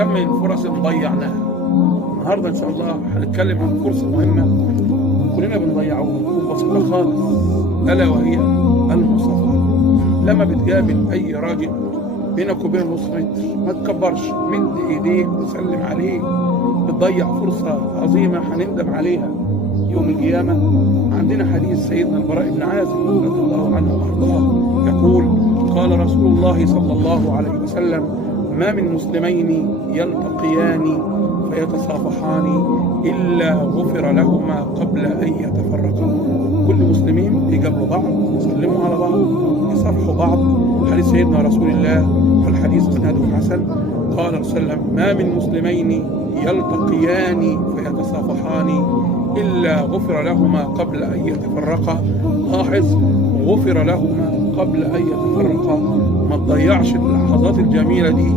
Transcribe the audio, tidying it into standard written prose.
وكم من فرص ضيعناها. النهارده ان شاء الله هنتكلم عن فرصه مهمه كلنا بنضيعوها وبسيطه خالص، الا وهي المصافحه. لما بتقابل اي راجل بينك وبينه نص متر ما تكبرش، مد ايديك وسلم عليه. بتضيع فرصه عظيمه هنندم عليها يوم القيامه. عندنا حديث سيدنا البراء بن عازب رضي الله عنه وارضاه يقول: قال رسول الله صلى الله عليه وسلم: ما من مسلمين يلتقيان فيتصافحان إلا غفر لهما قبل أن يتفرقا. كل مسلمين يقابلوا بعض، يسلموا على بعض، يصافحوا بعض. حديث سيدنا رسول الله والحديث اسناده حسن. قال صلى الله عليه وسلم: ما من مسلمين يلتقيان فيتصافحان إلا غفر لهما قبل أن يتفرقا. لاحظ، غفر لهما قبل أن يتفرقا. ما تضيعش اللحظات الجميلة دي